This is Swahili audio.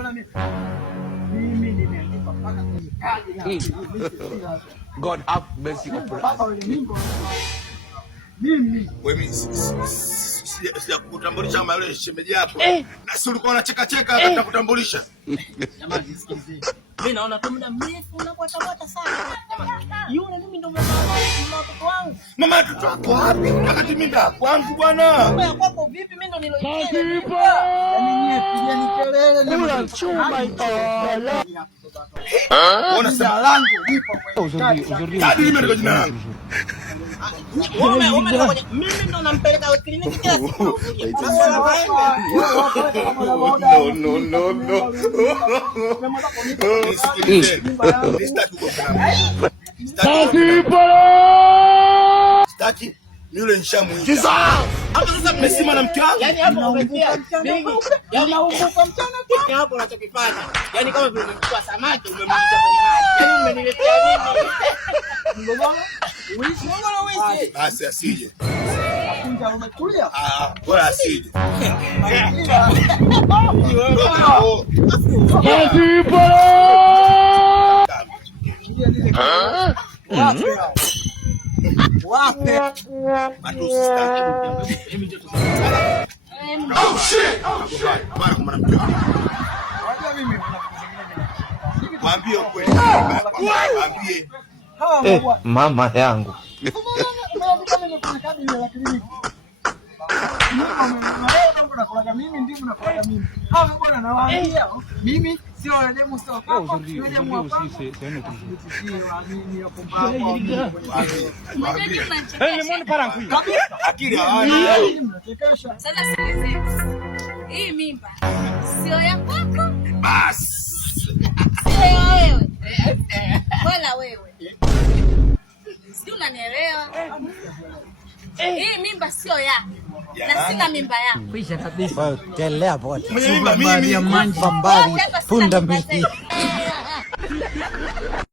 Unaniona mimi nimeandika mpaka kwenye kadi. God have mercy upon us. Mimi sija kutambulisha kama yule shemeji yako. Na si ulikuwa unacheka cheka hata kutambulisha. Jamani nisikilize. Mimi naona kwa muda mrefu unapotabata sana. Jamani. Yule mimi ndo mama wangu. Mama watoto wako wapi? Wakati mimi ndo kwangu bwana. Mama ya kwako vipi? Mimi ndo niloitia. yaani nyie pigeni kelele na Kula chuma itala. Ona sema langu lipo kwenye kadi limeandikwa jina langu. Mimi ndo nampeleka kliniki kila siku. No. Sitaki yule nishamuita. Hapo sasa mmesima na mke wangu. Yaani hapo umetia mingi. Yaani unaumbuka mchana tu. Hapo unachokifanya. Yaani kama vile umechukua samaki umemliza kwenye maji. Yaani umeniletea mimi. Ngoma? Uishi. Basi asije. Kunja umetulia? Bora asije. Wape. Oh shit. Bwana kwa mwanamke. Wajua mimi Mwambie kweli. Mwambie. Mama yangu. Mimi ndivyo nakulaga mimi. Hawa bwana nawaambia mimi sio demu sio kaka. Sio demu hapa. Akili hawana. Sasa sikilize. Hii mimba sio ya kwako. Bas. Sio wewe. Wala wewe. Sio unanielewa? Hii mimba sio yako. Na sina mimba yako. Kisha kabisa. Kelea bote. Mwenye mimba mimi. Punda mbili.